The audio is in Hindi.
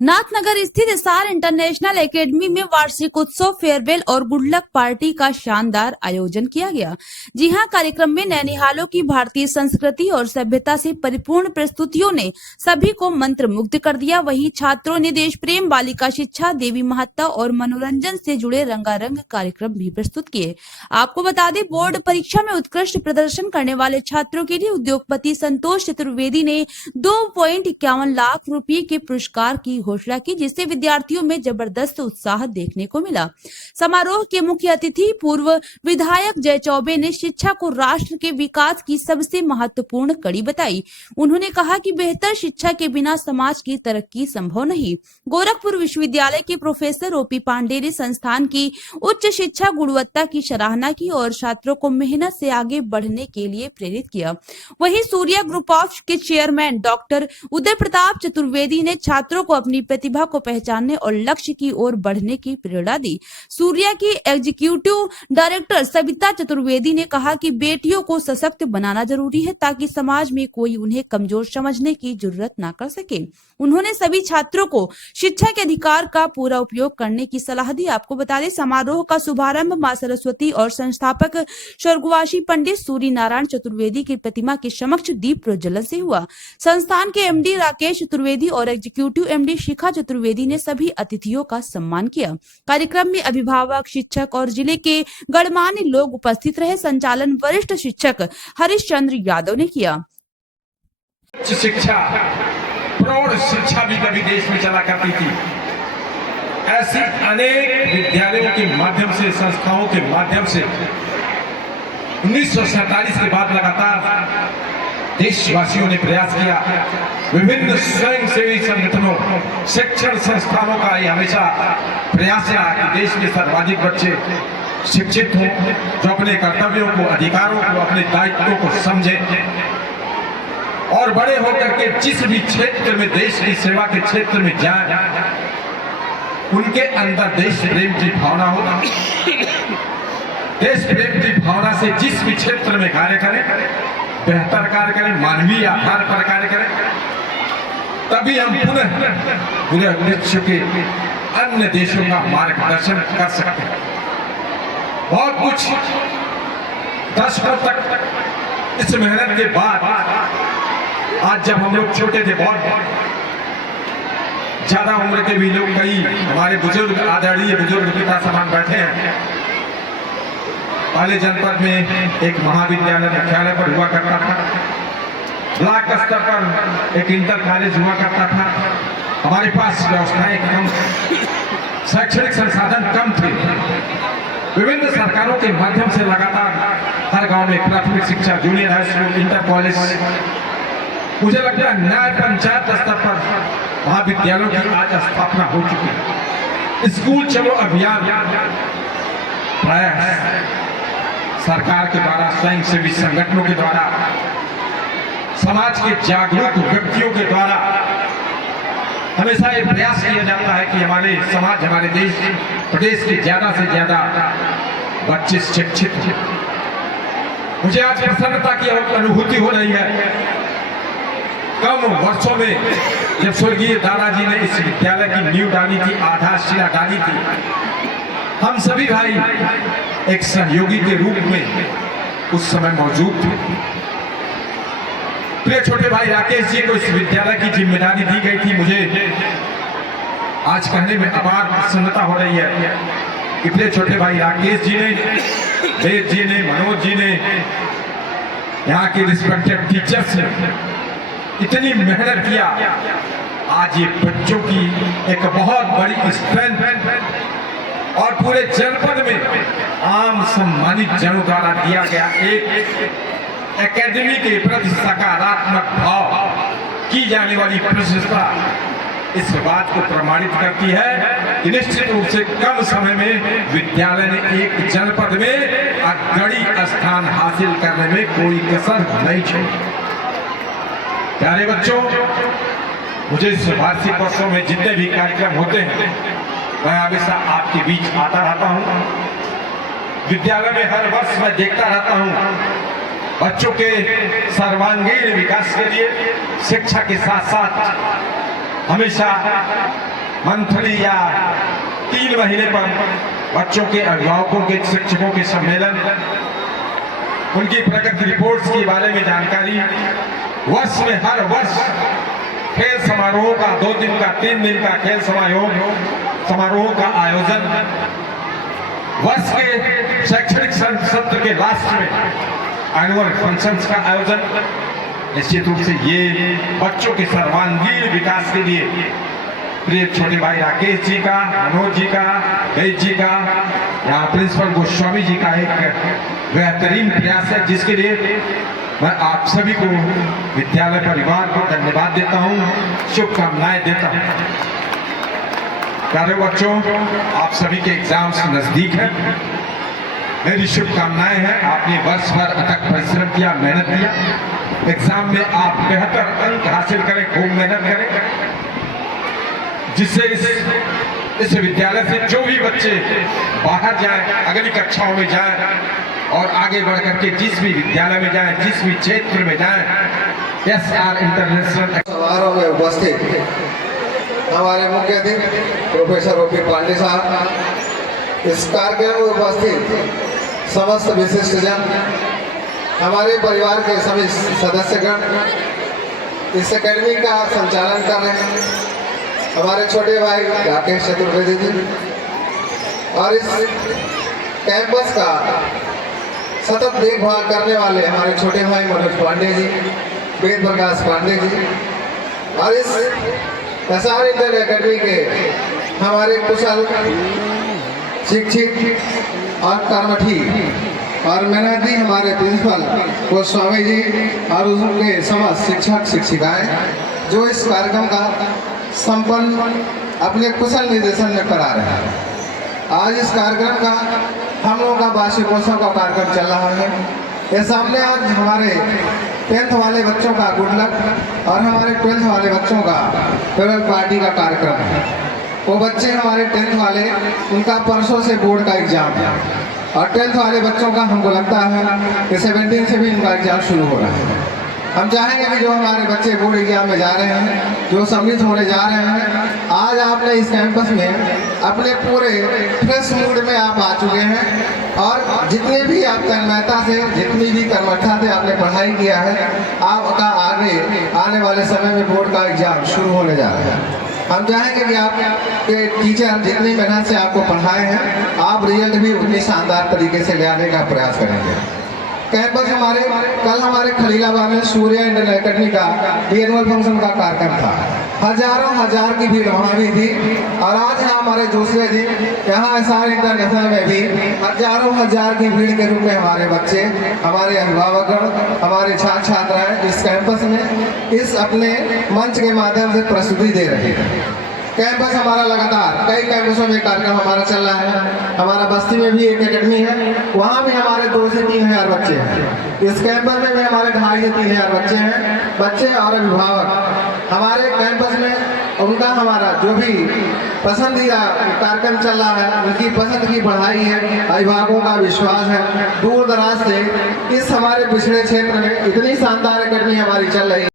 नाथनगर स्थित एसआर इंटरनेशनल एकेडमी में वार्षिक उत्सव फेयरवेल और गुड लक पार्टी का शानदार आयोजन किया गया। जी हां, कार्यक्रम में नैनिहालों की भारतीय संस्कृति और सभ्यता से परिपूर्ण प्रस्तुतियों ने सभी को मंत्रमुग्ध कर दिया। वहीं छात्रों ने देश प्रेम, बालिका शिक्षा, देवी महत्ता और मनोरंजन से जुड़े रंगारंग कार्यक्रम भी प्रस्तुत किए। आपको बता दें, बोर्ड परीक्षा में उत्कृष्ट प्रदर्शन करने वाले छात्रों के लिए उद्योगपति संतोष चतुर्वेदी ने 2.51 लाख रुपए के पुरस्कार की घोषणा की, जिससे विद्यार्थियों में जबरदस्त उत्साह देखने को मिला। समारोह के मुख्य अतिथि पूर्व विधायक जय चौबे ने शिक्षा को राष्ट्र के विकास की सबसे महत्वपूर्ण कड़ी बताई। उन्होंने कहा कि बेहतर शिक्षा के बिना समाज की तरक्की संभव नहीं। गोरखपुर विश्वविद्यालय के प्रोफेसर ओपी पांडे ने संस्थान की उच्च शिक्षा गुणवत्ता की सराहना की और छात्रों को मेहनत से आगे बढ़ने के लिए प्रेरित किया। वहीं सूर्या ग्रुप ऑफ के चेयरमैन डॉक्टर उदय प्रताप चतुर्वेदी ने छात्रों को अपनी प्रतिभा को पहचानने और लक्ष्य की ओर बढ़ने की प्रेरणा दी। सूर्या की एग्जीक्यूटिव डायरेक्टर सविता चतुर्वेदी ने कहा कि बेटियों को सशक्त बनाना जरूरी है ताकि समाज में कोई उन्हें कमजोर समझने की जरूरत न कर सके। उन्होंने सभी छात्रों को शिक्षा के अधिकार का पूरा उपयोग करने की सलाह दी। आपको बता दें, समारोह का शुभारंभ मां सरस्वती और संस्थापक स्वर्गवासी पंडित सूर्य नारायण चतुर्वेदी की प्रतिमा के समक्ष दीप प्रज्वलन से हुआ। संस्थान के एमडी राकेश चतुर्वेदी और एग्जीक्यूटिव एमडी शिखा चतुर्वेदी ने सभी अतिथियों का सम्मान किया। कार्यक्रम में अभिभावक, शिक्षक और जिले के गणमान्य लोग उपस्थित रहे। संचालन वरिष्ठ शिक्षक हरीश चंद्र यादव ने किया। शिक्षा, प्रौढ़ शिक्षा भी कभी देश में चला करती थी। ऐसी अनेक विद्यालयों के माध्यम से, संस्थाओं के माध्यम से 1947 के बाद लगातार देशवासियों ने प्रयास किया। विभिन्न स्वयंसेवी संगठनों, शिक्षण संस्थानों का ये हमेशा प्रयास रहा कि देश के सर्वाधिक बच्चे शिक्षित हों, जो अपने कर्तव्यों को, अधिकारों को, अपने दायित्वों को समझें और बड़े होकर के जिस भी क्षेत्र में, देश की सेवा के क्षेत्र में जाएं, उनके अंदर देश प्रेम की भावना हो। देश प्रेम की भावना से जिस भी क्षेत्र में कार्य करें, बेहतर कार्य करें, मानवीय आधार पर कार्य करें, तभी हम पुनः विश्व के अन्य देशों का मार्गदर्शन कर सकते हैं। बहुत कुछ दशकों तक इस मेहनत के बाद आज जब हम लोग छोटे थे, बहुत ज्यादा उम्र के भी लोग, कई हमारे बुजुर्ग, आदरणीय बुजुर्ग पिता समान बैठे हैं। पहले जनपद में एक महाविद्यालय मुख्यालय पर हुआ करता था, ब्लॉक स्तर पर एक इंटर कॉलेज हुआ करता था। हमारे पास व्यवस्थाएं कम, शैक्षणिक संसाधन कम थे। विभिन्न सरकारों के माध्यम से लगातार हर गांव में प्राथमिक शिक्षा, junior high school, inter college, मुझे लगता है न्याय पंचायत स्तर पर महाविद्यालयों की आज स्थापना हो चुकी है। स्कूल चलो अभियान प्रयास सरकार के द्वारा, स्वयंसेवी संगठनों के द्वारा, समाज के जागरूक व्यक्तियों के द्वारा हमेशा ये प्रयास किया जाता है कि हमारे समाज, हमारे देश, प्रदेश के ज्यादा से ज्यादा बच्चे शिक्षित हो। मुझे आज प्रसन्नता की अनुभूति हो रही है। कम वर्षों में जब स्वर्गीय दादाजी ने इस विद्यालय की नींव डाली थी, आधारशिला डाली थी, हम सभी भाई एक सहयोगी के रूप में उस समय मौजूद थे। प्रिय छोटे भाई राकेश जी को इस विद्यालय की जिम्मेदारी दी गई थी। मुझे आज कहने में अपार प्रसन्नता हो रही है कि प्रिय छोटे भाई राकेश जी ने, वेद जी ने, मनोज जी ने, यहाँ के रिस्पेक्टेड टीचर्स ने इतनी मेहनत किया। आज ये बच्चों की एक बहुत बड़ी स्ट्रेंथ और पूरे जनपद में आम सम्मानित जनों द्वारा दिया गया एक एकेडमी के प्रति सकारात्मक भाव की जाने वाली प्रशंसा इस बात को प्रमाणित करती है कि निश्चित रूप से कम समय में विद्यालय ने एक जनपद में अग्रणी स्थान हासिल करने में कोई कसर नहीं छोड़ी। प्यारे बच्चों, मुझे इस वार्षिक वर्षों में जितने भी कार्यक्रम होते हैं, मैं हमेशा आपके बीच आता रहता हूँ। विद्यालय में हर वर्ष मैं देखता रहता हूँ बच्चों के सर्वांगीण विकास के लिए शिक्षा के साथ साथ हमेशा मंथली या 3 महीने पर बच्चों के अभिभावकों के शिक्षकों के सम्मेलन, उनकी प्रगति रिपोर्ट्स के बारे में जानकारी, वर्ष में हर वर्ष खेल समारोह का 2 दिन का 3 दिन का खेल समारोह का आयोजन, वर्ष के शैक्षणिक सत्र के लास्ट में एनुअल फंक्शंस का आयोजन। निश्चित रूप से ये बच्चों के सर्वांगीण विकास के लिए प्रिय छोटे भाई राकेश जी का, मनोज जी का, वेद जी का, यहाँ प्रिंसिपल गोस्वामी जी का एक बेहतरीन प्रयास है, जिसके लिए मैं आप सभी को, विद्यालय परिवार को धन्यवाद देता हूँ, शुभकामनाएं देता हूँ। प्यारे बच्चों, आप सभी के एग्जाम्स नजदीक हैं। मेरी शुभकामनाएं हैं। आपने वर्ष भर अथक परिश्रम किया, मेहनत किया, एग्जाम में आप बेहतर अंक हासिल करें, खूब मेहनत करें, जिससे इस विद्यालय से जो भी बच्चे बाहर जाएं, अगली कक्षाओं में जाएं और आगे बढ़ करके जिस भी विद्यालय में जाएं, जिस भी क्षेत्र में जाएं, SR इंटरनेशनल समारोह में उपस्थित हमारे मुख्य अतिथि प्रोफेसर ओपी पांडे साहब, इस कार्यक्रम में उपस्थित समस्त विशिष्टजन, हमारे परिवार के सभी सदस्यगण, इस एकेडमी का संचालन कर रहे हैं हमारे छोटे भाई राकेश चतुर्वेदी जी, और इस कैंपस का सतत देखभाल करने वाले हमारे छोटे भाई मनोज पांडे जी, वेद प्रकाश पांडे जी, और इस SR इंटर एकेडमी के हमारे कुशल शिक्षक और कर्मठी और मेहनती हमारे प्रिंसिपल गोस्वामी जी और उनके समस्त शिक्षक शिक्षिकाएं, जो इस कार्यक्रम का संपन्न अपने कुशल निर्देशन में करा रहे हैं। आज इस कार्यक्रम का हम लोगों का वार्षिकोत्सव का कार्यक्रम चल रहा है। ये सामने आज हमारे 10th वाले बच्चों का गुड लक और हमारे 12th वाले बच्चों का फेयरवेल पार्टी का कार्यक्रम है। वो बच्चे हमारे 10th वाले, उनका परसों से बोर्ड का एग्जाम है, और 10th वाले बच्चों का हमको लगता है कि 17 से भी उनका एग्जाम शुरू हो रहा है। हम चाहेंगे कि जो हमारे बच्चे बोर्ड एग्जाम में जा रहे हैं, जो सम्मिलित होने जा रहे हैं, आज आपने इस कैंपस में अपने पूरे फ्रेश मूड में आप आ चुके हैं, और जितने भी आप तन्मयता से, जितनी भी कर्मठता से आपने पढ़ाई किया है, आपका आगे आने वाले समय में बोर्ड का एग्जाम शुरू होने जा रहा है। हम चाहेंगे कि आपके टीचर जितनी मेहनत से आपको पढ़ाए हैं, आप रिजल्ट भी उतनी शानदार तरीके से ले आने का प्रयास करेंगे। कैंपस कल हमारे खलीलाबाद में सूर्य इंटर एकेडमी का एनुअल फंक्शन का कार्यक्रम था। हजार की भीड़ वहाँ भी थी, और आज यहाँ हमारे दूसरे दिन यहाँ SR इंटरनेशनल में भी हजार की भीड़ के रूप में हमारे बच्चे, हमारे अभिभावकगण, हमारे छात्र छात्राएं इस कैंपस में इस अपने मंच के माध्यम से प्रस्तुति दे रहे हैं। कैंपस हमारा लगातार कई कैंपसों में कार्यक्रम हमारा चल रहा है। हमारा बस्ती में भी एक एकेडमी है, वहाँ भी हमारे 2 से 3 हज़ार बच्चे हैं। इस कैंपस में भी हमारे 2,500 से 3,000 बच्चे हैं, बच्चे और अभिभावक। हमारे कैंपस में उनका हमारा जो भी पसंदीदा कार्यक्रम चल रहा है, उनकी पसंद की पढ़ाई है, अभिभावकों का विश्वास है। दूर दराज से इस हमारे पिछड़े क्षेत्र में इतनी शानदार एकेडमी हमारी चल रही है।